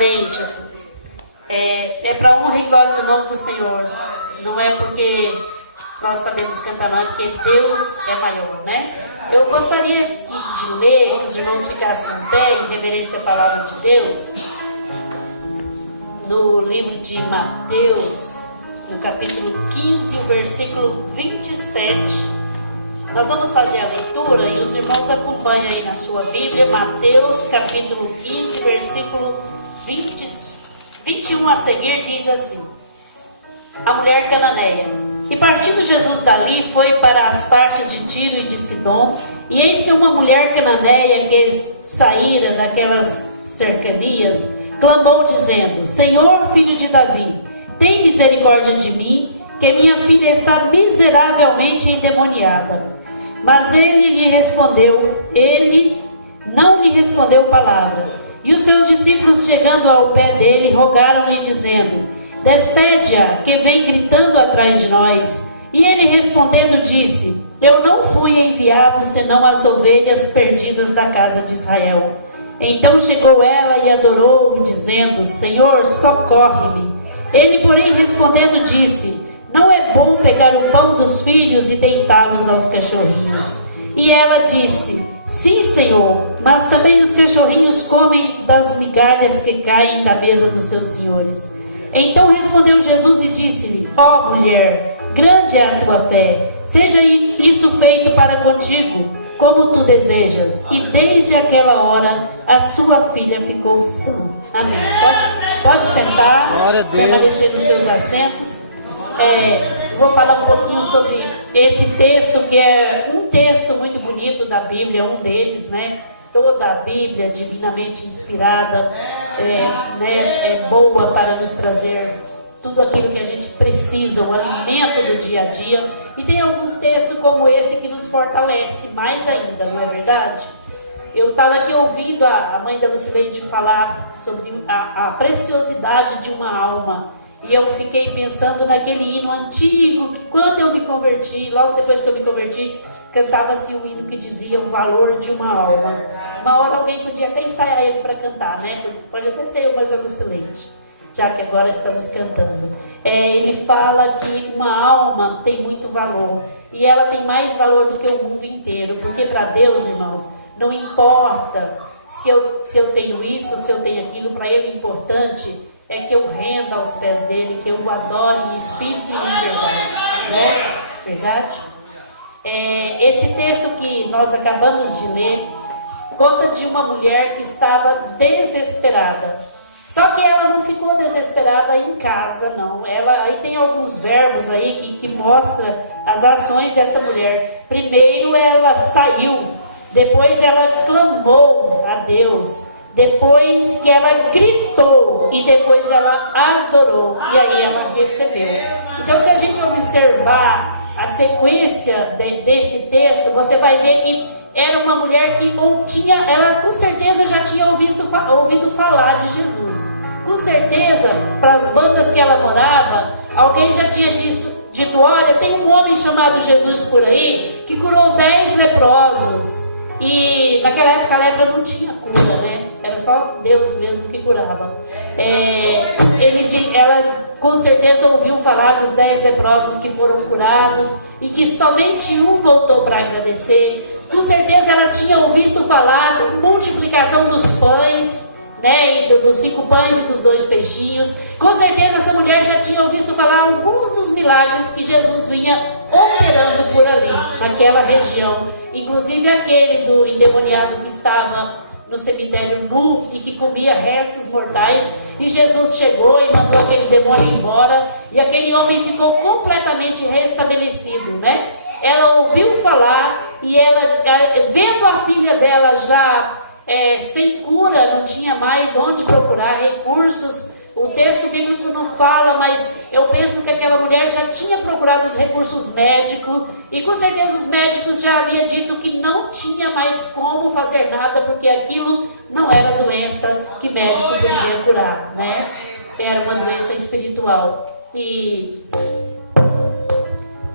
Amém, Jesus. É para honra e glória do nome do Senhor. Não é porque nós sabemos cantar, não é porque Deus é maior, né? Eu gostaria de ler, que os irmãos ficassem em pé, em reverência à palavra de Deus, no livro de Mateus, no capítulo 15, o versículo 27. Nós vamos fazer a leitura e os irmãos acompanham aí na sua Bíblia, Mateus capítulo 15, versículo 21 a seguir, diz assim: a mulher cananeia. E partindo Jesus dali, foi para as partes de Tiro e de Sidom, e eis que uma mulher cananeia que saíra daquelas cercanias, clamou dizendo: Senhor, filho de Davi, tem misericórdia de mim, que minha filha está miseravelmente endemoniada. Mas ele não lhe respondeu palavra. E os seus discípulos, chegando ao pé dele, rogaram-lhe, dizendo: Despede-a, que vem gritando atrás de nós. E ele respondendo disse: Eu não fui enviado senão as ovelhas perdidas da casa de Israel. Então chegou ela e adorou-o, dizendo: Senhor, socorre-me. Ele, porém, respondendo disse: Não é bom pegar o pão dos filhos e deitá-los aos cachorrinhos. E ela disse: Sim, Senhor, mas também os cachorrinhos comem das migalhas que caem da mesa dos seus senhores. Então respondeu Jesus e disse-lhe: Ó mulher, grande é a tua fé, seja isso feito para contigo, como tu desejas. E desde aquela hora a sua filha ficou sã. Amém. Pode sentar, glória a Deus. Permanecer nos seus assentos. Vou falar um pouquinho sobre esse texto, que é um texto muito bonito da Bíblia, um deles, né? Toda a Bíblia divinamente inspirada, é boa para nos trazer tudo aquilo que a gente precisa, um alimento do dia a dia. E tem alguns textos como esse que nos fortalece mais ainda, não é verdade? Eu estava aqui ouvindo a mãe da Lucileide falar sobre a preciosidade de uma alma. E eu fiquei pensando naquele hino antigo, que quando eu me converti, logo depois que eu me converti, cantava-se um hino que dizia o valor de uma alma. Uma hora alguém podia até ensaiar ele para cantar, né? Pode até ser eu, mas a Lucileide, já que agora estamos cantando. Ele fala que uma alma tem muito valor, e ela tem mais valor do que o mundo inteiro, porque para Deus, irmãos, não importa se eu tenho isso, se eu tenho aquilo, para Ele o importante é que eu renda aos pés dele, que eu o adore em espírito e em verdade. Né? Verdade? Esse texto que nós acabamos de ler conta de uma mulher que estava desesperada. Só que ela não ficou desesperada em casa, não. Aí tem alguns verbos aí que mostram as ações dessa mulher. Primeiro ela saiu, depois ela clamou a Deus, depois que ela gritou e depois ela adorou, e aí ela recebeu. Então, se a gente observar a sequência desse texto, você vai ver que era uma mulher que ela com certeza já tinha ouvido falar de Jesus. Com certeza, para as bandas que ela morava, alguém já tinha dito: olha, tem um homem chamado Jesus por aí que curou 10 leprosos. E naquela época a lepra não tinha cura, né? Era só Deus mesmo que curava. Ela com certeza ouviu falar dos 10 leprosos que foram curados e que somente um voltou para agradecer. Com certeza ela tinha ouvido falar da multiplicação dos pães, né? Dos 5 pães e dos 2 peixinhos. Com certeza essa mulher já tinha ouvido falar alguns dos milagres que Jesus vinha operando por ali, naquela região. Inclusive aquele do endemoniado que estava no cemitério nu e que comia restos mortais, e Jesus chegou e mandou aquele demônio embora, e aquele homem ficou completamente restabelecido, né? Ela ouviu falar, e ela, vendo a filha dela já sem cura, não tinha mais onde procurar recursos. O texto bíblico não fala, mas eu penso que aquela mulher já tinha procurado os recursos médicos, e com certeza os médicos já haviam dito que não tinha mais como fazer nada, porque aquilo não era doença que médico podia curar, né? Era uma doença espiritual. E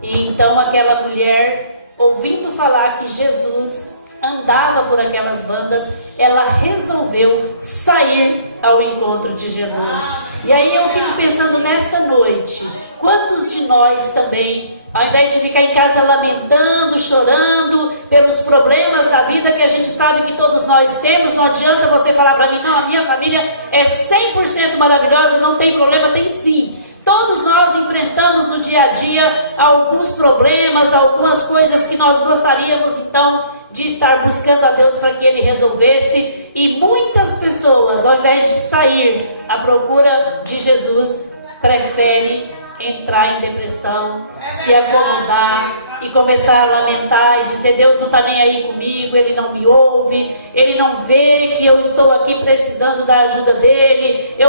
então aquela mulher, ouvindo falar que Jesus andava por aquelas bandas, ela resolveu sair ao encontro de Jesus. E aí eu fico pensando nesta noite, quantos de nós também, ao invés de ficar em casa lamentando, chorando pelos problemas da vida que a gente sabe que todos nós temos, não adianta você falar para mim, não, a minha família é 100% maravilhosa, não tem problema, tem sim. Todos nós enfrentamos no dia a dia alguns problemas, algumas coisas que nós gostaríamos então de estar buscando a Deus para que Ele resolvesse. E muitas pessoas, ao invés de sair à procura de Jesus, preferem entrar em depressão, se acomodar e começar a lamentar e dizer: Deus não está nem aí comigo, Ele não me ouve, Ele não vê que eu estou aqui precisando da ajuda dEle.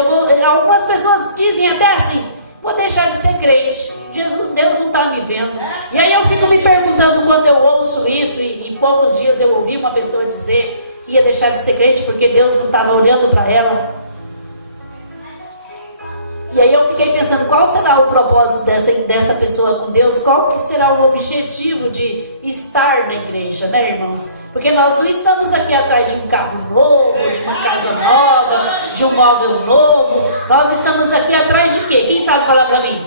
Algumas pessoas dizem até assim: vou deixar de ser crente, Deus não está me vendo. E aí eu fico me perguntando, quando eu ouço isso, e poucos dias eu ouvi uma pessoa dizer que ia deixar de ser crente porque Deus não estava olhando para ela. E aí eu fiquei pensando, qual será o propósito dessa pessoa com Deus? Qual que será o objetivo de estar na igreja, né, irmãos? Porque nós não estamos aqui atrás de um carro novo, de uma casa nova, de um móvel novo. Nós estamos aqui atrás de quê? Quem sabe falar para mim?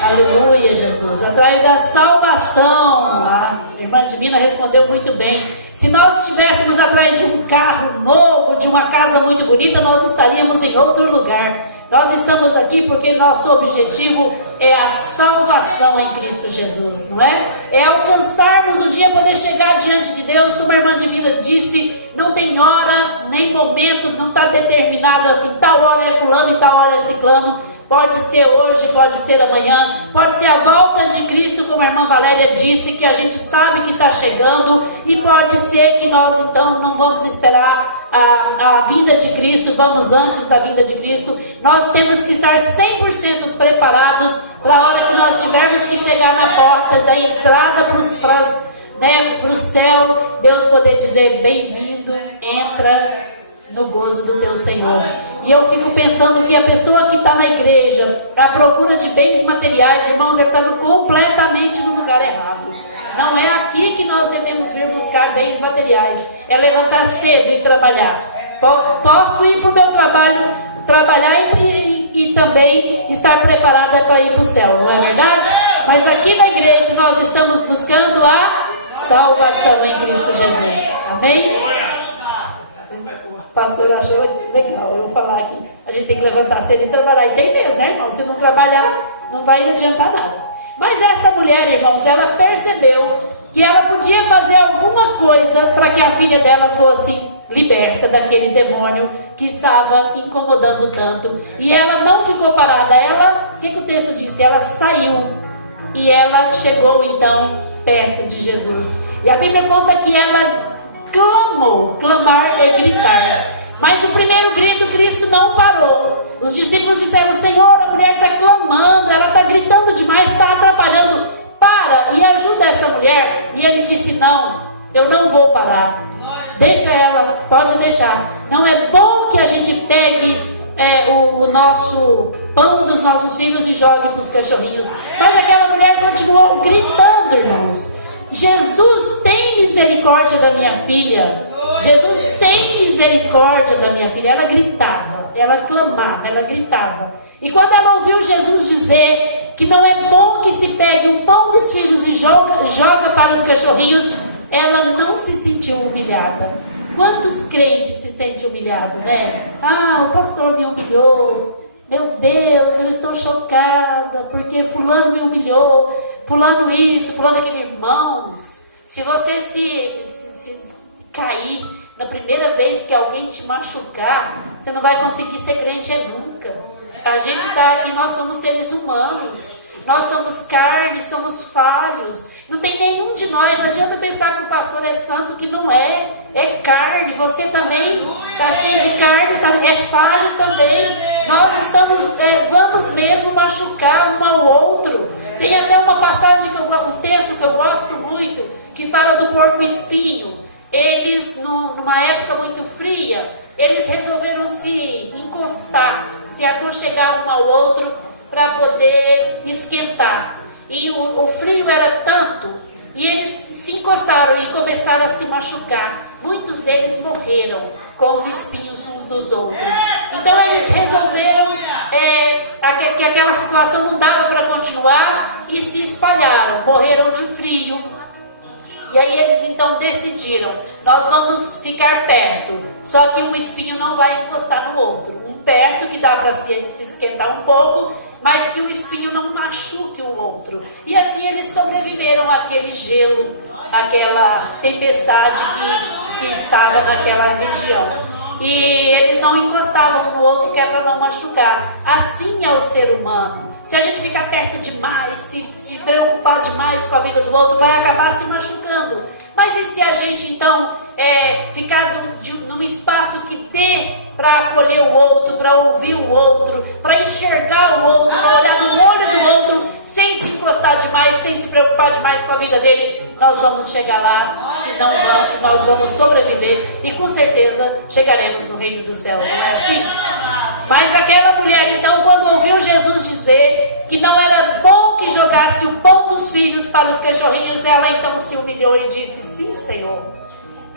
Aleluia, Jesus. Atrás da salvação. A irmã Divina respondeu muito bem. Se nós estivéssemos atrás de um carro novo, de uma casa muito bonita, nós estaríamos em outro lugar. Nós estamos aqui porque nosso objetivo é a salvação em Cristo Jesus, não é? É alcançarmos o dia, poder chegar diante de Deus, como a irmã Divina disse, não tem hora, nem momento, não está determinado assim, tal hora é fulano e tal hora é ciclano. Pode ser hoje, pode ser amanhã, pode ser a volta de Cristo, como a irmã Valéria disse, que a gente sabe que está chegando, e pode ser que nós então não vamos esperar a vinda de Cristo, vamos antes da vinda de Cristo. Nós temos que estar 100% preparados para a hora que nós tivermos que chegar na porta da entrada para o céu, Deus poder dizer: bem-vindo, entra no gozo do teu Senhor. E eu fico pensando que a pessoa que está na igreja à procura de bens materiais, irmãos, ele está completamente no lugar errado. Não é aqui que nós devemos vir buscar bens materiais. É levantar cedo e trabalhar. Posso ir para o meu trabalho, trabalhar e também estar preparada para ir para o céu, não é verdade? Mas aqui na igreja nós estamos buscando a salvação em Cristo Jesus. Amém? O pastor achou legal eu falar que a gente tem que levantar cedo e trabalhar. E tem mesmo, né, irmão? Se não trabalhar, não vai adiantar nada. Mas essa mulher, irmãos, ela percebeu que ela podia fazer alguma coisa para que a filha dela fosse liberta daquele demônio que estava incomodando tanto. E ela não ficou parada. O que o texto disse? Ela saiu e ela chegou então perto de Jesus. E a Bíblia conta que ela clamou. Clamar é gritar. Mas o primeiro grito, Cristo não parou. Os discípulos disseram: Senhor, a mulher está clamando, ela está gritando demais, está atrapalhando. Para e ajuda essa mulher. E ele disse: não, eu não vou parar. Deixa ela, pode deixar. Não é bom que a gente pegue o nosso pão dos nossos filhos e jogue para os cachorrinhos. Mas aquela mulher continuou gritando, irmãos: Jesus, tem misericórdia da minha filha. Jesus, tem misericórdia da minha filha. Ela gritava, ela clamava, ela gritava. E quando ela ouviu Jesus dizer que não é bom que se pegue o pão dos filhos e joga para os cachorrinhos, ela não se sentiu humilhada. Quantos crentes se sentem humilhados, né? Ah, o pastor me humilhou. Meu Deus, eu estou chocada porque fulano me humilhou, fulano isso, fulano aquilo. Irmãos, se você se cair na primeira vez que alguém te machucar, você não vai conseguir ser crente nunca. A gente está aqui, nós somos seres humanos, nós somos carne, somos falhos. Não tem nenhum de nós, não adianta pensar que o pastor é santo, que não é. É carne, você também está cheio de carne, é falho também. Nós vamos mesmo machucar um ao outro. Tem até uma passagem, um texto que eu gosto muito, que fala do porco espinho. Eles, numa época muito fria, eles resolveram se encostar, se aconchegar um ao outro para poder esquentar. E o frio era tanto, e eles se encostaram e começaram a se machucar. muitos deles morreram com os espinhos uns dos outros. Então eles resolveram que aquela situação não dava para continuar e se espalharam, morreram de frio. E aí eles então decidiram, nós vamos ficar perto, só que um espinho não vai encostar no outro. Um perto que dá para se esquentar um pouco, mas que o espinho não machuque o outro. E assim eles sobreviveram àquele gelo, àquela tempestade que estava naquela região. E eles não encostavam um no outro, que é para não machucar. Assim é o ser humano. Se a gente ficar perto demais, se preocupar demais com a vida do outro, vai acabar se machucando. Mas e se a gente então ficar num espaço que dê para acolher o outro, para ouvir o outro, para enxergar o outro, para olhar no olho do outro, sem se encostar demais, sem se preocupar demais com a vida dele, nós vamos chegar lá e nós vamos sobreviver e com certeza chegaremos no reino do céu, não é assim? Mas aquela mulher então, quando ouviu Jesus dizer que não era bom que jogasse o pão dos filhos para os cachorrinhos, ela então se humilhou e disse: sim, Senhor,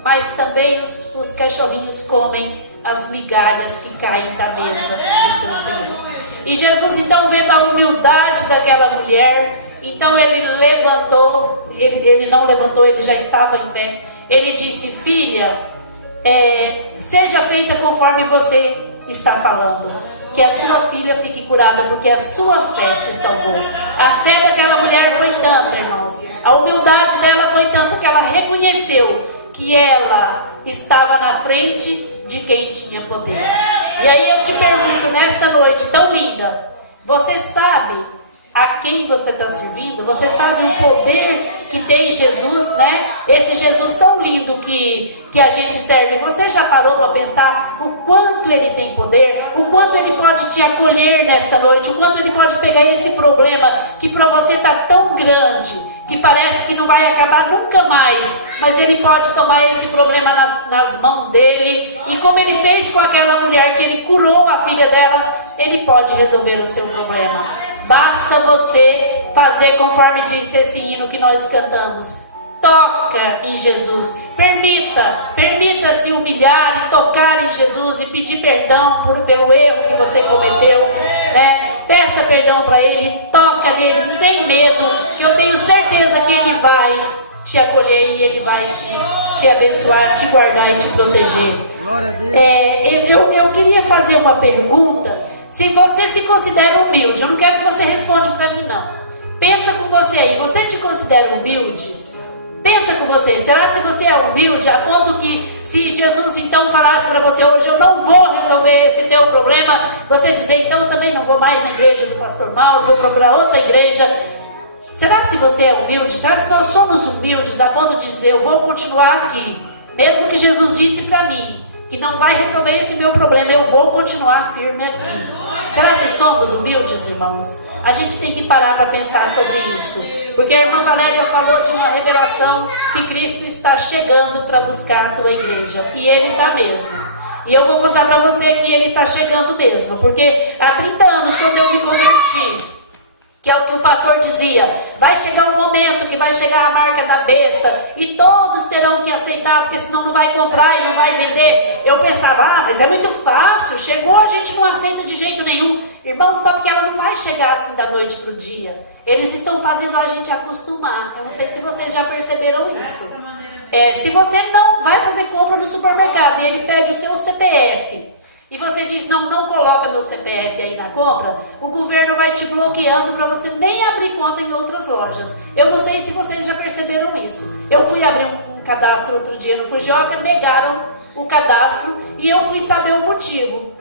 mas também os cachorrinhos comem as migalhas que caem da mesa do seu Senhor. E Jesus então, vendo a humildade daquela mulher, então ele levantou, ele não levantou, ele já estava em pé, ele disse: filha, seja feita conforme você está falando, que a sua filha fique curada, porque a sua fé te salvou. A fé daquela mulher foi tanta, irmãos, a humildade dela foi tanta que ela reconheceu que ela estava na frente de quem tinha poder. E aí eu te pergunto, nesta noite tão linda, você sabe a quem você está servindo? Você sabe o poder que tem Jesus, né? Esse Jesus tão lindo que a gente serve. Você já parou para pensar o quanto ele tem poder? O quanto ele pode te acolher nesta noite? O quanto ele pode pegar esse problema que para você está tão grande, que parece que não vai acabar nunca mais, mas ele pode tomar esse problema nas mãos dele, e como ele fez com aquela mulher que ele curou a filha dela, ele pode resolver o seu problema. Basta você fazer conforme disse esse hino que nós cantamos. Toca em Jesus, permita se humilhar e tocar em Jesus e pedir perdão pelo erro que você cometeu, né? Peça perdão para Ele, toca nele sem medo, que eu tenho certeza que Ele vai te acolher e Ele vai te abençoar, te guardar e te proteger. Eu queria fazer uma pergunta. Se você se considera humilde, eu não quero que você responda para mim não. Pensa com você aí, você te considera humilde? Pensa com você, será se você é humilde a ponto que se Jesus então falasse para você hoje, eu não vou resolver esse teu problema, você dizer, então eu também não vou mais na igreja do pastor Mauro, vou procurar outra igreja. Será se você é humilde? Será se nós somos humildes a ponto de dizer, eu vou continuar aqui, mesmo que Jesus disse para mim que não vai resolver esse meu problema, eu vou continuar firme aqui. Será se somos humildes, irmãos? A gente tem que parar para pensar sobre isso. Porque a irmã Valéria falou de uma revelação que Cristo está chegando para buscar a tua igreja. E Ele está mesmo. E eu vou contar para você que Ele está chegando mesmo. Porque há 30 anos, quando eu me converti, que é o que o pastor dizia, vai chegar um momento que vai chegar a marca da besta e todos terão que aceitar, porque senão não vai comprar e não vai vender. Eu pensava, mas é muito fácil, chegou, a gente não aceita de jeito nenhum. Irmãos, só porque ela não vai chegar assim da noite para o dia. Eles estão fazendo a gente acostumar. Eu não sei se vocês já perceberam isso. Se você não vai fazer compra no supermercado e ele pede o seu CPF, e você diz, não coloca meu CPF aí na compra, o governo vai te bloqueando para você nem abrir conta em outras lojas. Eu não sei se vocês já perceberam isso. Eu fui abrir um cadastro outro dia no Fujioka, negaram o cadastro e eu fui saber o motivo.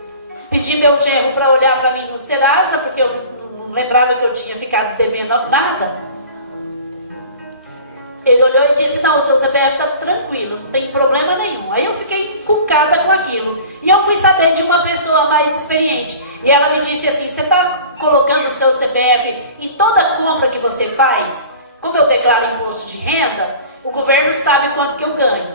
Pedi meu genro para olhar para mim no Serasa, porque eu não lembrava que eu tinha ficado devendo nada. Ele olhou e disse, não, o seu CPF está tranquilo, não tem problema nenhum. Aí eu fiquei encucada com aquilo. E eu fui saber de uma pessoa mais experiente. E ela me disse assim, você está colocando o seu CPF em toda compra que você faz? Como eu declaro imposto de renda, o governo sabe quanto que eu ganho,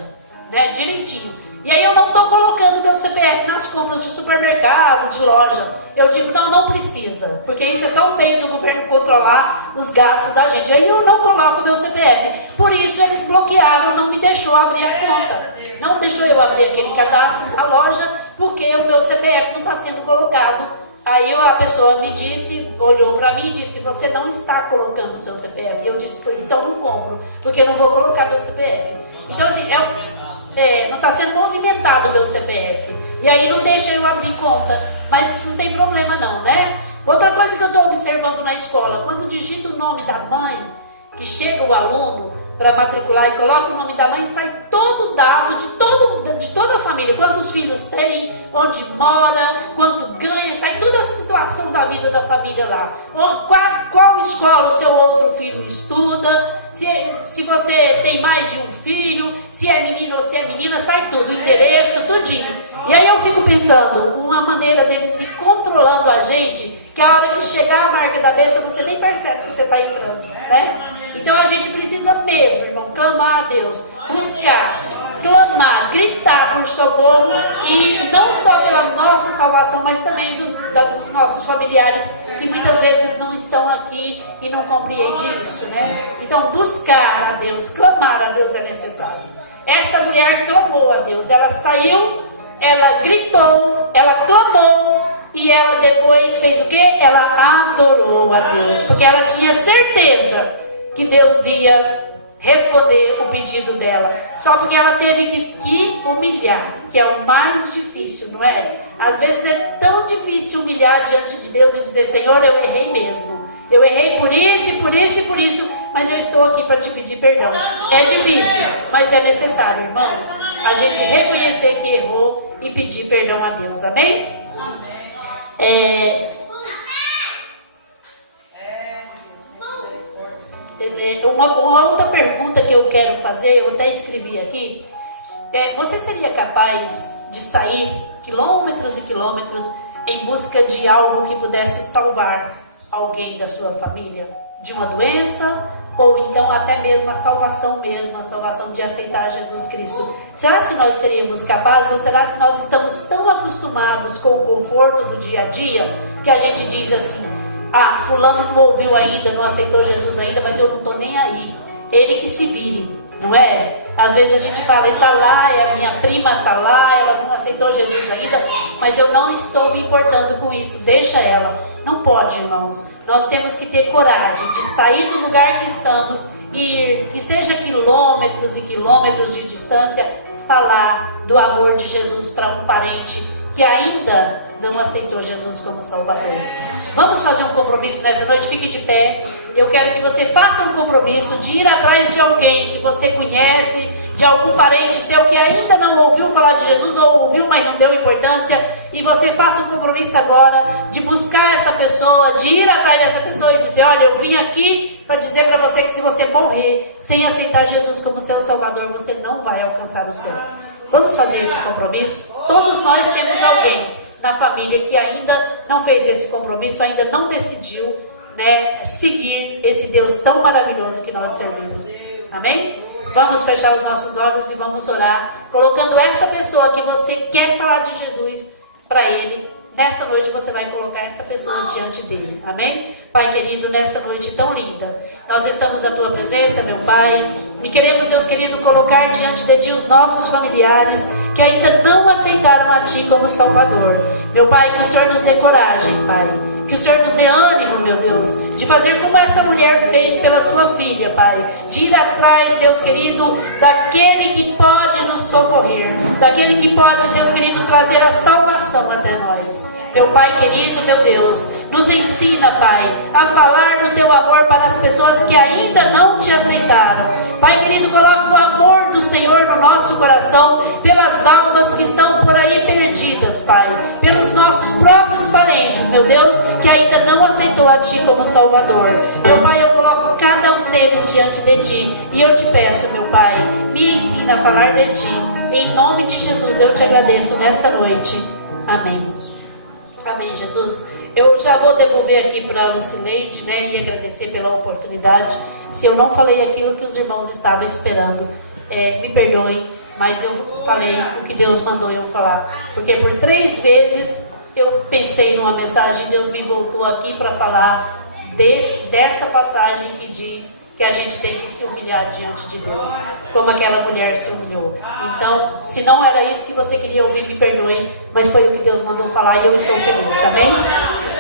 né, direitinho. E aí eu não estou colocando meu CPF nas compras de supermercado. supermercado, de loja. Eu digo, não precisa, porque isso é só um meio do governo controlar os gastos da gente. Aí eu não coloco o meu CPF. Por isso eles bloquearam, não me deixou abrir a conta. Não deixou eu abrir aquele cadastro, a loja, porque o meu CPF não está sendo colocado. Aí a pessoa me disse, olhou para mim e disse, você não está colocando o seu CPF. E eu disse, pois então não compro, porque eu não vou colocar meu CPF. Então assim, não está sendo movimentado o meu CPF. E aí não deixa eu abrir conta. Mas isso não tem problema não, né? Outra coisa que eu estou observando na escola, quando digita o nome da mãe, que chega o aluno para matricular e coloca o nome da mãe, sai todo o dado de toda a família. Quantos filhos tem, onde mora, quanto ganha, sai toda a situação da vida da família lá. Qual escola o seu outro filho estuda, se você tem mais de um filho, se é menino ou se é menina, sai tudo, o endereço, tudinho. E aí eu fico pensando, uma maneira deles ir controlando a gente, que a hora que chegar a marca da besta, você nem percebe que você está entrando, né? Então a gente precisa mesmo, irmão, clamar a Deus, buscar, clamar, gritar por socorro, e não só pela nossa salvação, mas também dos nossos familiares, que muitas vezes não estão aqui e não compreendem isso, né? Então buscar a Deus, clamar a Deus é necessário. Essa mulher clamou a Deus, ela saiu, ela gritou, ela clamou, e ela depois fez o quê? Ela adorou a Deus, porque ela tinha certeza que Deus ia responder o pedido dela. Só porque ela teve que humilhar, que é o mais difícil, não é? Às vezes é tão difícil humilhar diante de Deus e dizer, Senhor, eu errei mesmo. Eu errei por isso e por isso e por isso, mas eu estou aqui para te pedir perdão. É difícil, mas é necessário, irmãos, a gente reconhecer que errou e pedir perdão a Deus. Amém? Uma outra pergunta que eu quero fazer, eu até escrevi aqui, você seria capaz de sair quilômetros e quilômetros em busca de algo que pudesse salvar alguém da sua família? De uma doença, ou então até mesmo a salvação de aceitar Jesus Cristo. Será que nós seríamos capazes, ou será que nós estamos tão acostumados com o conforto do dia a dia, que a gente diz assim, fulano não ouviu ainda, não aceitou Jesus ainda, mas eu não estou nem aí, ele que se vire, não é? Às vezes a gente fala, ele está lá, a minha prima está lá, ela não aceitou Jesus ainda, mas eu não estou me importando com isso, deixa ela. Não pode, irmãos. Nós temos que ter coragem de sair do lugar que estamos e ir, que seja quilômetros e quilômetros de distância, falar do amor de Jesus para um parente que ainda não aceitou Jesus como Salvador. Vamos fazer um compromisso nessa noite, fique de pé. Eu quero que você faça um compromisso de ir atrás de alguém que você conhece, de algum parente seu que ainda não ouviu falar de Jesus, ou ouviu, mas não deu importância, e você faça um compromisso agora de buscar essa pessoa, de ir atrás dessa pessoa e dizer, olha, eu vim aqui para dizer para você que se você morrer sem aceitar Jesus como seu Salvador, você não vai alcançar o céu. Vamos fazer esse compromisso? Todos nós temos alguém na família que ainda não fez esse compromisso, ainda não decidiu, né, seguir esse Deus tão maravilhoso que nós servimos. Amém? Vamos fechar os nossos olhos e vamos orar, colocando essa pessoa que você quer falar de Jesus para ele. Nesta noite você vai colocar essa pessoa diante dele. Amém? Pai querido, nesta noite tão linda, nós estamos na tua presença, meu Pai, e queremos, Deus querido, colocar diante de ti os nossos familiares que ainda não aceitaram a ti como Salvador. Meu Pai, que o Senhor nos dê coragem, Pai. Que o Senhor nos dê ânimo, meu Deus, de fazer como essa mulher fez pela sua filha, Pai. De ir atrás, Deus querido, daquele que pode nos socorrer. Daquele que pode, Deus querido, trazer a salvação até nós. Meu Pai querido, meu Deus, nos ensina, Pai, a falar do teu amor para as pessoas que ainda não te aceitaram. Pai querido, coloca o amor do Senhor no nosso coração pelas almas que estão por aí perdidas, Pai. Pelos nossos próprios parentes, meu Deus, que ainda não aceitou a Ti como Salvador. Meu Pai, eu coloco cada um deles diante de Ti. E eu te peço, meu Pai, me ensina a falar de Ti. Em nome de Jesus, eu te agradeço nesta noite. Amém. Amém, Jesus. Eu já vou devolver aqui para o Cileide, né, e agradecer pela oportunidade. Se eu não falei aquilo que os irmãos estavam esperando, me perdoem, mas eu falei o que Deus mandou eu falar. Porque por 3 vezes eu pensei numa mensagem, Deus me voltou aqui para falar dessa passagem que diz que a gente tem que se humilhar diante de Deus, como aquela mulher se humilhou. Então, se não era isso que você queria ouvir, me perdoe, mas foi o que Deus mandou falar e eu estou feliz, amém?